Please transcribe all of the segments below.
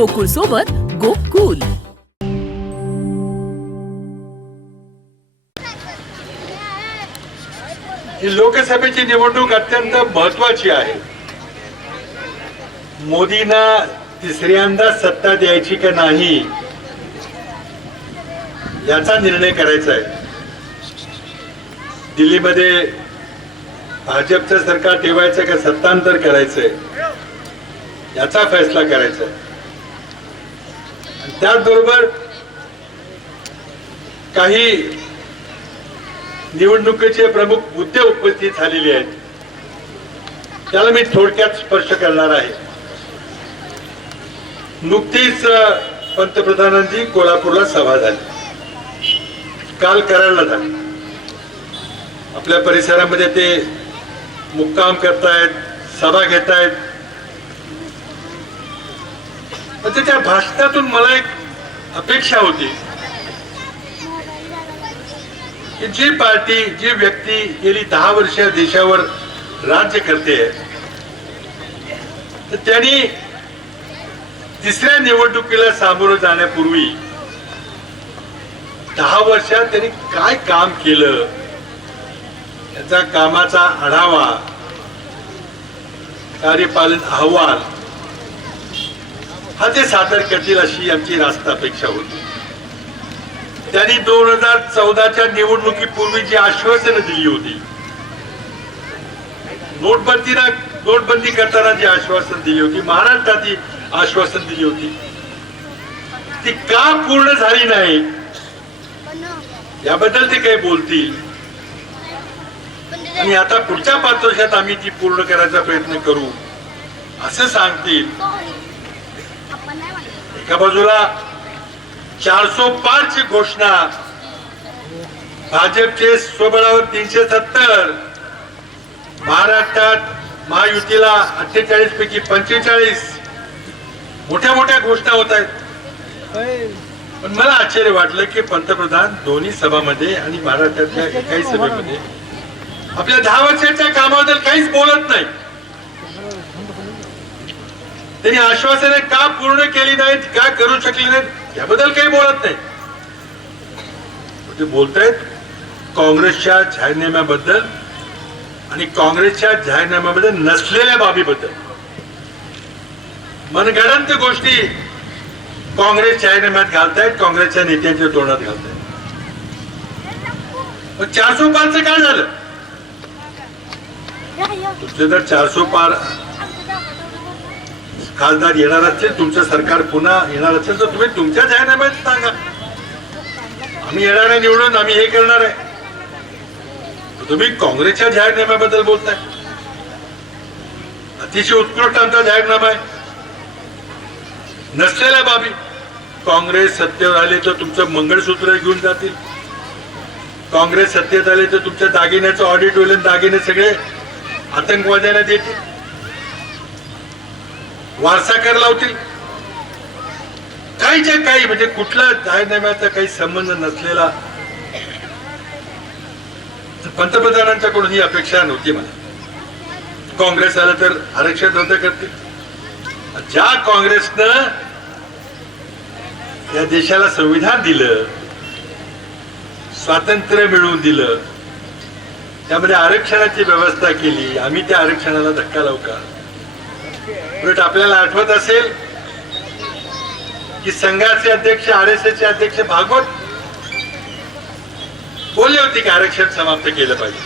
गोकुळ सोबत गोकुल. ही लोकसभेची निवडणूक अत्यंत महत्वाची आहे. मोदींना तिसऱ्यांदा सत्ता द्यायची का नाही याचा निर्णय करायचा आहे. दिल्लीमध्ये भाजपचं सरकार ठेवायचं का सत्तांतर करायचंय याचा फैसला करायचा आहे. त्याचबरोबर काही निवडणुकीचे प्रमुख मुद्दे उपस्थित झालेले आहेत, त्याला मी थोडक्यात स्पर्श करणार आहे. नुकतीच पंतप्रधानांची कोल्हापूरला सभा झाली, काल कराडला झाली. आपल्या परिसरामध्ये ते मुक्काम करतायत, सभा घेतायत. पण त्या भाषणातून मला एक अपेक्षा होती की जी पार्टी, जी व्यक्ती गेली 10 वर्ष देशावर राज्य करते, तर त्यांनी तिसऱ्या निवडणुकीला सामोरं जाण्यापूर्वी 10 वर्षात त्यांनी काय काम केलं याचा कामाचा आढावा, कार्यपालन अहवाल हा ते सादर करतील अशी आमची रास्त अपेक्षा होती. त्यांनी 2014च्या निवडणुकीपूर्वी जी आश्वासनं दिली होती, नोटबंदी करताना जी आश्वासन दिली होती, महाराष्ट्रात जी आश्वासन दिली होती, ती का पूर्ण झाली नाही याबद्दल ते काही बोलतील. आणि आता पुढच्या 5 वर्षात आम्ही ती पूर्ण करायचा प्रयत्न करू असं सांगतील. एका बाजूला 400 पारची घोषणा, भाजपचे स्वबळावर 370, महाराष्ट्रात महायुतीला 48 पैकी 45 मोठ्या मोठ्या घोषणा होत आहेत. पण मला आश्चर्य वाटलं की पंतप्रधान दोन्ही सभामध्ये आणि महाराष्ट्रातल्या एकाही सभेमध्ये आपल्या 10 वर्षाच्या कामाबद्दल काहीच बोलत नाही. त्यांनी आश्वासने का पूर्ण केली नाहीत, का करू शकली नाहीत याबद्दल काही बोलत नाही. ते बोलतायत काँग्रेसच्या जाहीरनाम्याबद्दल आणि काँग्रेसच्या जाहीरनाम्यामध्ये नसलेल्या बाबीबद्दल. मनगडंत गोष्टी काँग्रेस जाहीरनाम्यात घालतायत, काँग्रेसच्या नेत्यांच्या तोंडात घालतायत. 400 पारचं काय झालं? तुमचे जर 400 पार खासदार येणार असेल, तुमचं सरकार पुन्हा येणार असेल, तर तुम्ही तुमच्या जाहीरनाम्यात सांगा, आम्ही येणार आहे निवडून, आम्ही हे करणार आहे. तुम्ही काँग्रेसच्या जाहीरनाम्याबद्दल बोलताय. अतिशय उत्कृष्ट आमचा जाहीरनामा आहे. नसलेल्या बाबी, काँग्रेस सत्तेवर आले तर तुमचं मंगळसूत्र घेऊन जातील, काँग्रेस सत्तेत आले तर तुमच्या दागिन्याचं ऑडिट होईल, दागिने सगळे आतंकवाद्यांना देतील, वारसा कर लावतील. काहीच्या काही, म्हणजे कुठला जाहीरनाम्याचा काही संबंध नसलेला. पंतप्रधानांच्याकडून ही अपेक्षा नव्हती मला. काँग्रेस आलं तर आरक्षण रद्द करतील. ज्या काँग्रेसनं या देशाला संविधान दिलं, स्वातंत्र्य मिळवून दिलं, त्यामध्ये आरक्षणाची व्यवस्था केली, आम्ही त्या आरक्षणाला धक्का लावू का? उलट आपल्याला आठवत असेल की संघाचे अध्यक्ष, RSSचे अध्यक्ष भागवत बोलले होते की आरक्षण समाप्त केलं पाहिजे.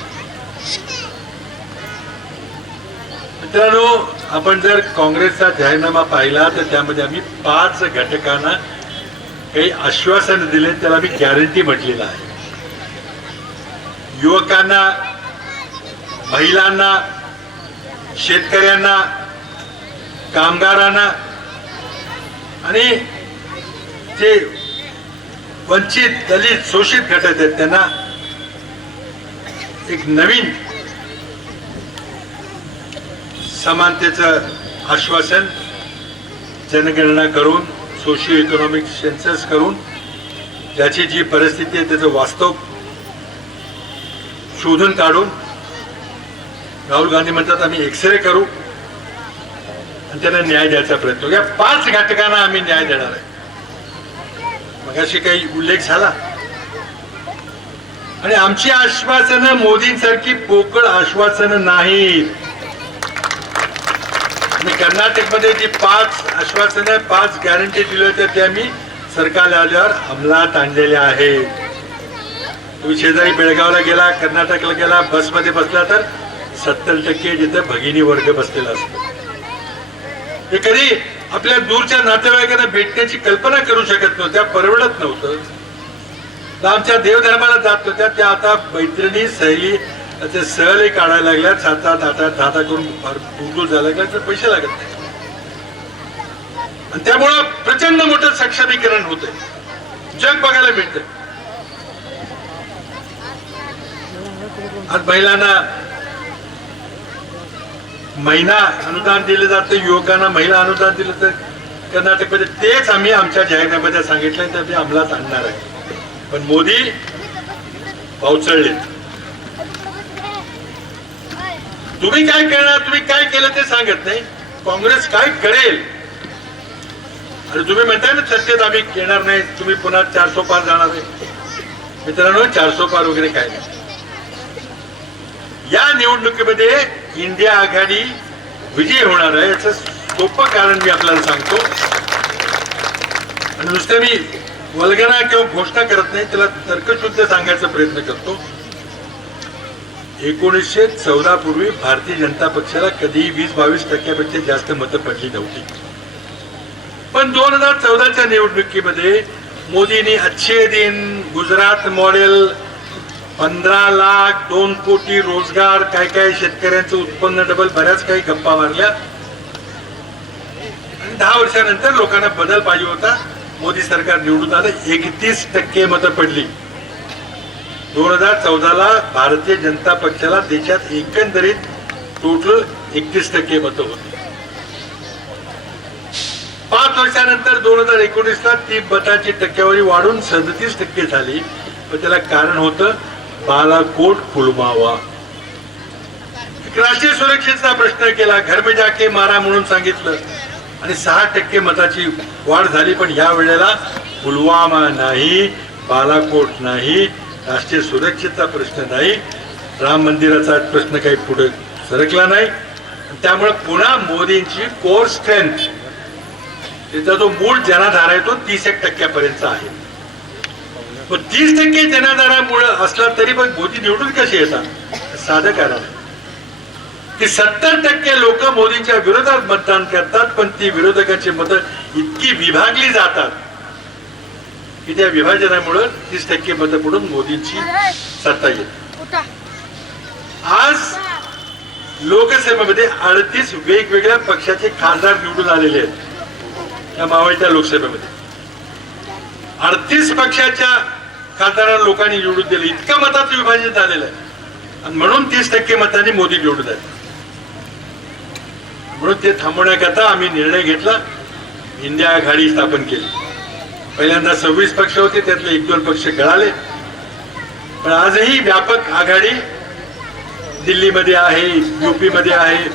मित्रांनो, आपण जर काँग्रेसचा जाहीरनामा पाहिला तर त्यामध्ये आम्ही 5 घटकांना काही आश्वासन दिले, त्याला आम्ही गॅरंटी म्हटलेलं आहे. युवकांना, महिलांना, शेतकऱ्यांना, कामगारांना आणि जे वंचित, दलित, शोषित घटक आहेत त्यांना एक नवीन समानतेचं आश्वासन, जनगणना करून, सोशिओ इकॉनॉमिक सेन्सस करून ज्याची जी परिस्थिती आहे त्याचं वास्तव शोधून काढून. राहुल गांधी म्हणतात आम्ही एक्सरे करू, आणि त्यांना न्याय द्यायचा प्रयत्न करू. या 5 घटकांना आम्ही न्याय देणार आहे. मगाशी काही उल्लेख झाला. आणि आमची आश्वासनं मोदींसारखी पोकळ आश्वासनं नाहीत. आणि कर्नाटकमध्ये जी 5 आश्वासनं 5 गॅरंटी दिल्या होत्या त्या मी सरकार आल्यावर अंमलात आणलेल्या आहेत. तुम्ही शेजारी बेळगावला गेला, कर्नाटकला गेला, बसमध्ये बसला तर 70% जिथे भगिनी वर्ग बसलेला असतो. हे कधी आपल्या दूरच्या नातेवाईकांना भेटण्याची कल्पना करू शकत नव्हत्या, परवडत नव्हतं. आमच्या देवधर्माला जात होत्या त्या आता मैत्रिणी सहली ते सहली काढायला लागल्या. 7-8 करून दूर झाला तर पैसे लागत नाही. आणि त्यामुळं प्रचंड मोठं सक्षमीकरण होतंय. जग बघायला मिळतंय. आज महिलांना महिना अनुदान दिलं जातं, युवकांना महिला अनुदान दिलं तर कर्नाटकमध्ये तेच आम्ही आमच्या जाहीरनाम्यामध्ये सांगितलं तर ते अंमलात आणणार आहे. पण मोदी पावचळले. तुम्ही काय करणार, तुम्ही काय केलं ते सांगत नाही. काँग्रेस काय करेल आणि तुम्ही म्हणताय ना सत्तेत आम्ही येणार नाही, तुम्ही पुन्हा 400 पार जाणार आहे. मित्रांनो 400 पार वगैरे काय नाही. या निवडणुकीमध्ये इंडिया आघाडी विजयी होणार आहे याचं सोपं कारण मी आपल्याला सांगतो. आणि नुसतं मी वल्गना किंवा घोषणा करत नाही, त्याला तर्कशुद्ध सांगायचा प्रयत्न करतो. 1914 पूर्वी भारतीय जनता पक्षाला कधी 20-22% जास्त मतं पडली नव्हती. पण 2014च्या निवडणुकीमध्ये मोदींनी अच्छे दिन, गुजरात मॉडेल, 15 लाख, 2 कोटी रोजगार, काय काय शेतकऱ्यांचं उत्पन्न डबल, बऱ्याच काही गप्पा मारल्या. आणि 10 वर्षानंतर लोकांना बदल पाहिजे होता. मोदी सरकार निवडून आलं. 31% मतं पडली. 2014ला भारतीय जनता पक्षाला देशात एकंदरीत टोटल 31% मतं होती. 5 वर्षानंतर 2019ला ती मतांची टक्केवारी वाढून 37% झाली. पण त्याला कारण होतं बालाकोट पुलवामा. राष्ट्रीय सुरक्षेचा प्रश्न केला, घर में जाके मारा म्हणून सांगितलं आणि 6% मताची वाढ झाली. पण या वेळेला पुलवामा नाही, बालाकोट नाही, राष्ट्रीय सुरक्षेचा प्रश्न नाही, राम मंदिराचा प्रश्न काही पुढे सरकला नाही. त्यामुळे पुन्हा मोदींची कोर स्ट्रेंथ, त्याचा जो मूळ जनाधार आहे तो 30% आहे. पण 30% जनाधारामुळे असला तरी पण मोदी निवडून कसे येतात? साधं कारण आहे की 70% लोक मोदींच्या विरोधात मतदान करतात. पण ती विरोधकांची मतं इतकी विभागली जातात की त्या विभाजनामुळे 30% मतं पडून मोदींची सत्ता येते. आज लोकसभेमध्ये 38 वेगवेगळ्या पक्षाचे खासदार निवडून आलेले आहेत. या मावळत्या लोकसभेमध्ये 38 पक्षाच्या खासदारांना लोकांनी निवडून दिले. इतकं मताचं विभाजन झालेलं आहे. आणि म्हणून 30% मतांनी मोदी निवडून आले. म्हणून ते थांबवण्याकरता आम्ही निर्णय घेतला, इंडिया आघाडी स्थापन केली. पहिल्यांदा 26 पक्ष होते, त्यातले 1-2 पक्ष गळाले. पण आजही व्यापक आघाडी दिल्लीमध्ये आहे, युपी मध्ये आहे,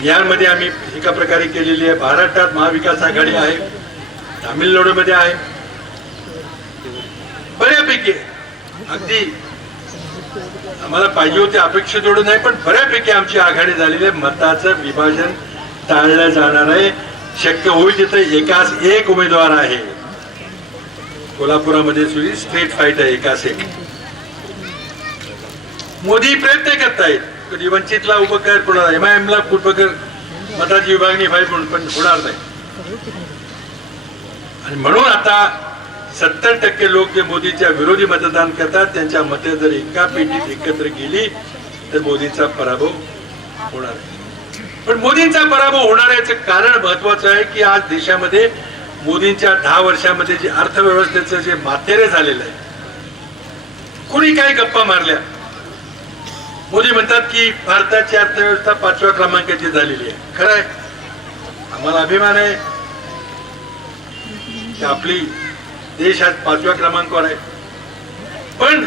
बिहारमध्ये आम्ही एका प्रकारे केलेली आहे, महाराष्ट्रात महाविकास आघाडी आहे, तामिळनाडूमध्ये आहे. बऱ्यापैकी अगदी आम्हाला पाहिजे होते अपेक्षित एवढं नाही, पण बऱ्यापैकी आमची आघाडी झालेली आहे. मताचं विभाजन टाळलं जाणार आहे. शक्य होईल तिथे एकास एक उमेदवार आहे. कोल्हापुरामध्ये सुद्धा स्ट्रेट फाईट आहे, एकास एक. मोदी प्रयत्न करतायत कधी वंचितला उभं कर, कोणाला MIM ला उभं कर, मताची विभागणी व्हावी म्हणून, पण होणार नाही. आणि म्हणून आता 70% लोक जे मोदीच्या विरोधी मतदान करतात त्यांच्या मते जर एका पेटीत एकत्र गेली तर मोदींचा पराभव होणार आहे. पण मोदींचा पराभव होण्याचं कारण महत्वाचं आहे की आज देशामध्ये मोदींच्या 10 वर्षामध्ये जे अर्थव्यवस्थेचं जे माथेरे झालेलं आहे, कोणी काही गप्पा मारल्या. मोदी म्हणतात की भारताची अर्थव्यवस्था 5व्या क्रमांकाची झालेली आहे. खरं आहे, आम्हाला अभिमान आहे की आपली देश आज 5व्या क्रमांकावर आहे. पण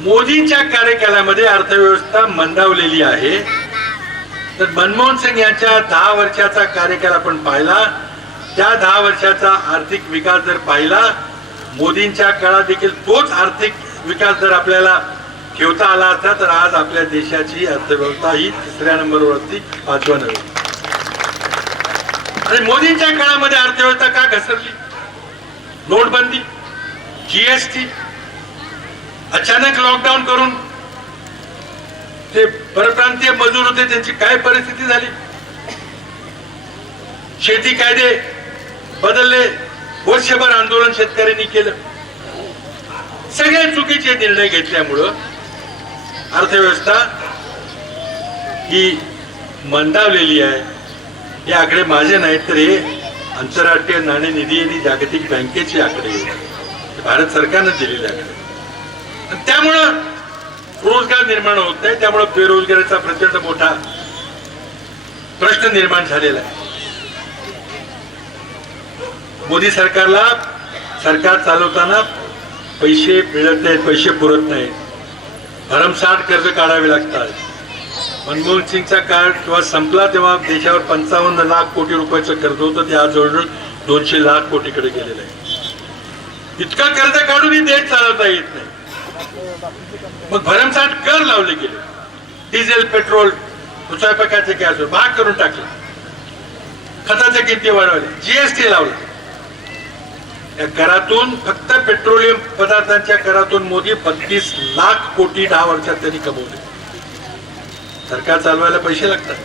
मोदींच्या कार्यकालामध्ये अर्थव्यवस्था मंदावलेली आहे. तर मनमोहन सिंग यांच्या 10 वर्षाचा कार्यकाळ आपण पाहिला, त्या 10 वर्षाचा आर्थिक विकास जर पाहिला, मोदींच्या काळात देखील तोच आर्थिक विकास जर आपल्याला ठेवता आला असता तर आज आपल्या देशाची अर्थव्यवस्था ही 3ऱ्या नंबरवर असती, 5व्या नंबर. आणि मोदींच्या काळामध्ये अर्थव्यवस्था का घसरली? नोटबंदी, जीएसटी, अचानक लॉकडाऊन करून ते परप्रांतीय मजूर होते त्यांची काय परिस्थिती झाली? शेती कायदे बदलले, वर्षभर आंदोलन शेतकऱ्यांनी केलं. सगळे चुकीचे निर्णय घेतल्यामुळं अर्थव्यवस्था ही मंदावलेली आहे. हे आकडे माझे नाहीत तर हे आंतरराष्ट्रीय नाणेनिधी आणि जागतिक बँकेचे आकडे, भारत सरकारने दिलेले आकडे. त्यामुळं रोजगार निर्माण होत नाही, त्यामुळे बेरोजगारीचा प्रचंड मोठा प्रश्न निर्माण झालेला आहे. मोदी सरकारला सरकार चालवताना पैसे मिळत नाहीत, पैसे पुरत नाहीत, भरमसाठ कर्ज काढावे लागतात. मनमोहन सिंगचा काळ जेव्हा संपला तेव्हा देशावर 55 लाख कोटी रुपयाचं कर्ज होतं, ते आज जवळजवळ 200 लाख कोटीकडे गेलेलं आहे. इतकं कर्ज काढूनही देश चालवता येत नाही. मग भरमसाठ कर लावले गेले, डिझेल, पेट्रोल, स्वयंपाकाचे गॅस महाग करून टाकले, खताच्या किमती वाढवल्या, जीएसटी लावला. या करातून फक्त पेट्रोलियम पदार्थांच्या करातून मोदी 32 लाख कोटी 10 वर्षात त्यांनी कमवले. सरकार चालवायला पैसे लागतात.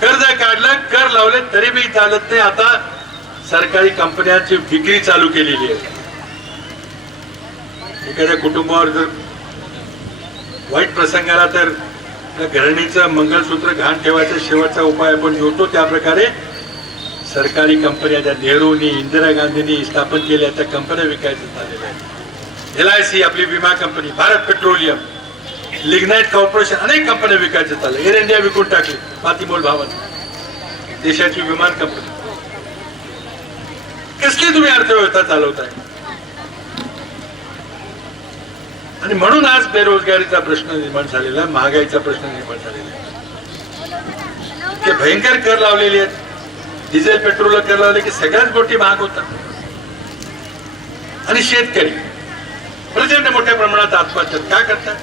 कर्ज काढलं, कर लावले तरी बी चालत नाही. आता सरकारी कंपन्यांची विक्री चालू केलेली आहे. एखाद्या कुटुंबावर जर वाईट प्रसंग आला तर घरणीचं मंगळसूत्र घाण ठेवायचा शेवटचा उपाय आपण जोडतो, त्या प्रकारे सरकारी कंपन्या ज्या नेहरूंनी, इंदिरा गांधींनी स्थापन केल्या त्या कंपन्या विकायचं झालेल्या आहेत. LIC आपली विमा company, Bharat petroleum, lignite corporation, अनेक कंपन्या विकायचं चाललं. एअर इंडिया विकून टाकली पातीमोल भावात, देशाची विमान कंपनी. कसली तुम्ही अर्थव्यवस्था चालवताय? आणि म्हणून आज बेरोजगारीचा प्रश्न निर्माण झालेला आहे, महागाईचा प्रश्न निर्माण झालेला आहे. इतके भयंकर कर लावलेले आहेत, डिझेल पेट्रोलला कर लावले की सगळ्याच गोष्टी महाग होतात. आणि शेतकरी प्रचंड मोठ्या प्रमाणात आत्महत्या का करतात?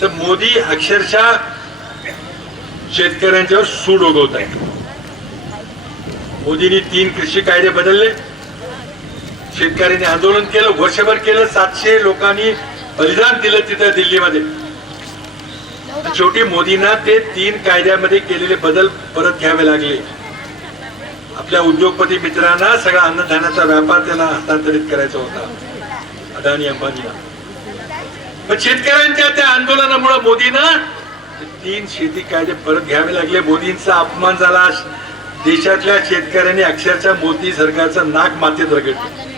तर मोदी अक्षरशः शेतकऱ्यांच्यावर सूड उगवत आहे. मोदींनी 3 कृषी कायदे बदलले, शेतकऱ्यांनी आंदोलन केलं, वर्षभर केलं, 700 लोकांनी बलिदान दिलं तिथं दिल्लीमध्ये. शेवटी मोदींना ते 3 कायद्यामध्ये केलेले बदल परत घ्यावे लागले. आपल्या उद्योगपती मित्रांना सगळा अन्नधान्याचा व्यापार त्यांना हस्तांतरित करायचा होता, अदानी अंबानीला. पण शेतकऱ्यांच्या त्या आंदोलनामुळे मोदींना 3 शेती कायदे परत घ्यावे लागले. मोदींचा अपमान झाला. देशातल्या शेतकऱ्यांनी अक्षरशः मोदी सरकारचं नाक मातीत रगडलं.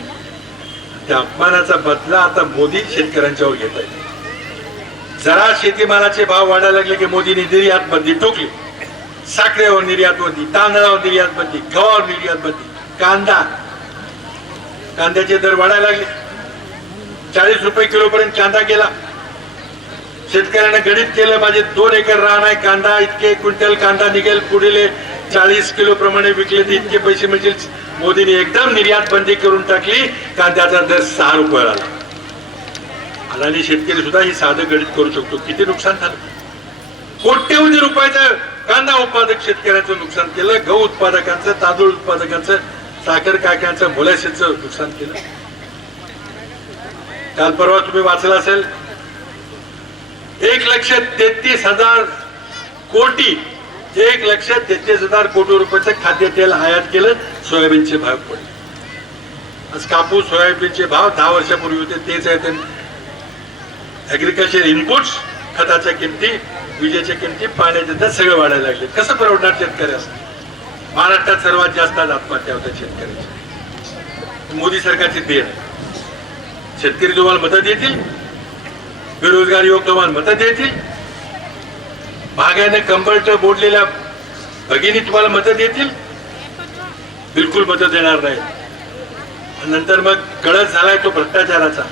त्या अपमानाचा बदला आता मोदी शेतकऱ्यांच्यावर घेत आहेत. जरा शेतीमालाचे भाव वाढायला लागले की मोदींनी निर्यात बंदी टोकली. साखरेवर निर्यात बंदी, तांदळावर निर्यात बंदी, गव्हावर निर्यात बंदी, कांद्याचे दर वाढायला लागले. 40 रुपये किलो पर्यंत कांदा गेला. शेतकऱ्यांना गणित केलं, माझे 2 एकर रान आहे, कांदा इतके क्विंटल कांदा निघेल, पुढे 40 किलो प्रमाणे विकले तर इतके पैसे मिळतील. मोदींनी एकदम निर्यात बंदी करून टाकली. कांद्याचा दर 6 रुपये आला. अडाणी शेतकरी सुद्धा ही साधं गणित करू शकतो. किती नुकसान झालं? कोट्यवधी रुपयाचं कांदा उत्पादक शेतकऱ्यांचं नुकसान केलं, गहू उत्पादकांचं, तांदूळ उत्पादकांचं, साखर कारखान्याचं, मोलासेचं नुकसान केलं. काल परवा तुम्ही वाचलं असेल, 1,33,000 कोटी 1,33,000 कोटी रुपयाचं खाद्यतेल आयात केलं. सोयाबीनचे भाव पडले. आज कापूस, सोयाबीनचे भाव 10 वर्षापूर्वी होते तेच आहेत. ऍग्रिकल्चर इनपुट्स, खताच्या किमती, विजेच्या किमती, पाण्याचे दर सगळं वाढायला लागले. कसं परवडणार शेतकऱ्यास? महाराष्ट्रात सर्वात जास्त आत्महत्या होत्या शेतकऱ्याच्या. मोदी सरकारची देण आहे. शेतकरी तुम्हाला मदत देतील, बेरोजगार युवक तुम्हाला मदत देतील, महागाईने कंबरट बोडलेल्या भगिनी तुम्हाला मदत देतील? बिलकुल मदत देणार नाही. नंतर मग कळस झालाय तो भ्रष्टाचाराचा.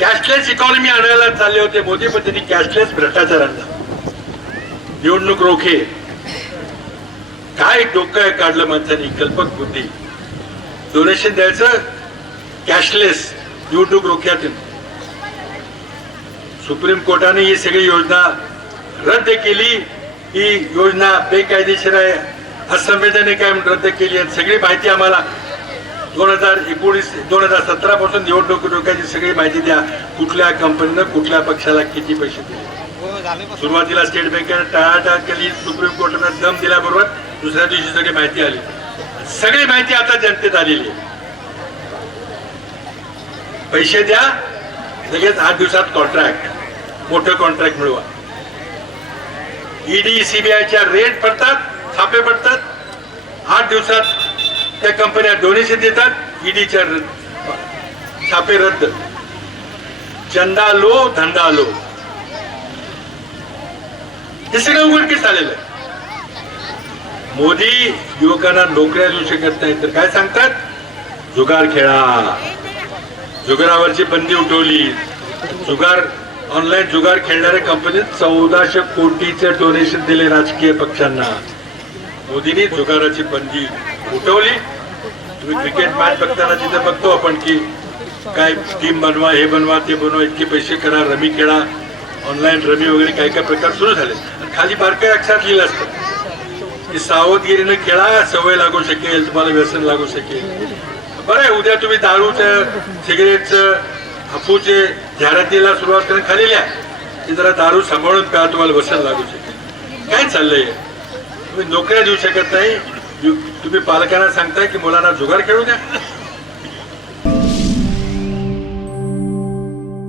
कॅशलेस इकॉनॉमी आणायला चालले होते मोदी, पण त्यांनी कॅशलेस भ्रष्टाचार आणला. निवडणूक रोखे, काय डोकं काढलं माणसाने, कल्पक बुद्धी. डोनेशन द्यायचं कॅशलेस, निवडणूक रोख्यातून. सुप्रीम कोर्टाने ही सगळी योजना रद्द केली. ही योजना बेकायदेशीर आहे, असंवैधानिक आहे, रद्द केली आहे. सगळी माहिती आम्हाला 2017 पासून निवडणूक रोख्याची सगळी माहिती द्या. कुठल्या कंपनीनं कुठल्या पक्षाला किती पैसे दिले. सुरुवातीला स्टेट बँकेनं टाळाटाळ केली, सुप्रीम कोर्टानं दम दिल्याबरोबर दुसऱ्या दिवशी सगळी माहिती आली. सगळी माहिती आता जनतेत आलेली आहे. पैसे द्या, लगेच 8 दिवसात कॉन्ट्रॅक्ट, मोठं कॉन्ट्रॅक्ट मिळवा. ईडी सीबीआयच्या रेड पडतात, छापे पडतात. 8 दिवसात त्या कंपन्या डोनेशन देतात, ईडीच्या छापे रद्द. चंदा लो, धंदा लो. हे सगळं उघडकीस आलेलं आहे. मोदी युवकांना नोकऱ्या देऊ शकत नाही, तर काय सांगतात, जुगार खेळा. जुगारावरची बंदी उठवली. जुगार, ऑनलाईन जुगार खेळणाऱ्या कंपनीत 1400 कोटीचे डोनेशन दिले राजकीय पक्षांना. मोदींनी जुगाराची बंदी उठवली. तुम्ही क्रिकेट मॅच बघताना तिथे बघतो आपण की काय टीम बनवा, हे बनवा, ते बनवा, इतके पैसे करा, रमी खेळा, ऑनलाईन रमी वगैरे काय काय प्रकार सुरू झाले. खाली बारकाई अक्षरात लिहिलं असतं की सावधगिरीने खेळा, सवय लागू शकेल, तुम्हाला व्यसन लागू शकेल. बरं आहे, उद्या तुम्ही दारूचं, सिगरेटचं, अफूचे जाहिरातीला सुरुवात करून खाली लिहा की जरा दारू सांभाळून प्या, तुम्हाला व्यसन लागू शकेल. काय चाललंय? तुम्ही नोकऱ्या देऊ शकत नाही, तुम्ही पालकांना सांगताय की मुलांना जुगार खेळू द्या.